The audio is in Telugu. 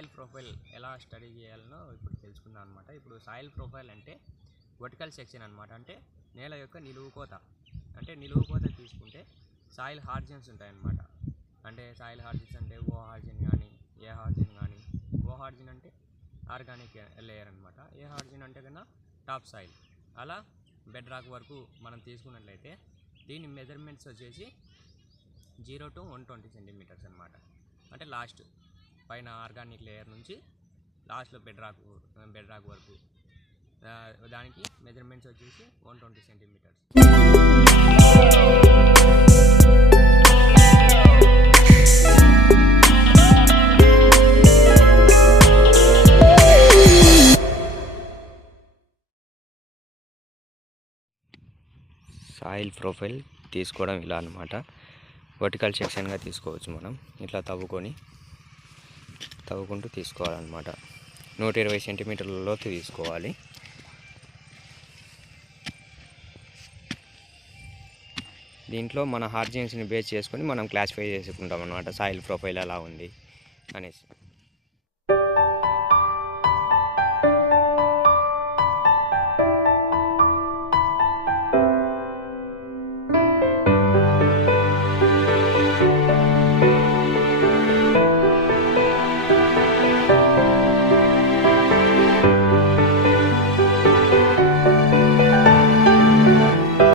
సాయిల్ ప్రొఫైల్ ఎలా స్టడీ చేయాలనో ఇప్పుడు తెలుసుకుందాం అనమాట. ఇప్పుడు సాయిల్ ప్రొఫైల్ అంటే వర్టికల్ సెక్షన్ అనమాట. అంటే నేల యొక్క నిలువు కోత. అంటే నిలువు కోత తీసుకుంటే సాయిల్ హార్జన్స్ ఉంటాయన్నమాట. అంటే సాయిల్ హార్జన్స్ అంటే ఓ హార్జిన్ కానీ ఏ హార్జిన్ కానీ. ఓ హార్జిన్ అంటే ఆర్గానిక్ లేయర్ అనమాట. ఏ హార్జిన్ అంటే కన్నా టాప్ సాయిల్. అలా బెడ్ రాక్ వరకు మనం తీసుకున్నట్లయితే దీని మెజర్మెంట్స్ వచ్చేసి 0 to 120 సెంటీమీటర్స్ అనమాట. అంటే లాస్ట్ పైన ఆర్గానిక్ లేయర్ నుంచి లాస్ట్లో బెడ్ రాక్ వరకు దానికి మెజర్మెంట్స్ వచ్చేసి 120 సెంటీమీటర్స్. సాయిల్ ప్రొఫైల్ తీసుకోవడం ఇలా అనమాట. వర్టికల్ సెక్షన్గా తీసుకోవచ్చు. మనం ఇట్లా తవ్వుకుంటూ తీసుకోవాలన్నమాట. 120 సెంటీమీటర్ల లోతు తీసుకోవాలి. దీంట్లో మన హార్జిన్స్ని బేస్ చేసుకొని మనం క్లాసిఫై చేసుకుంటాం అన్నమాట. సాయిల్ ప్రొఫైల్ ఎలా ఉంది అనేసి.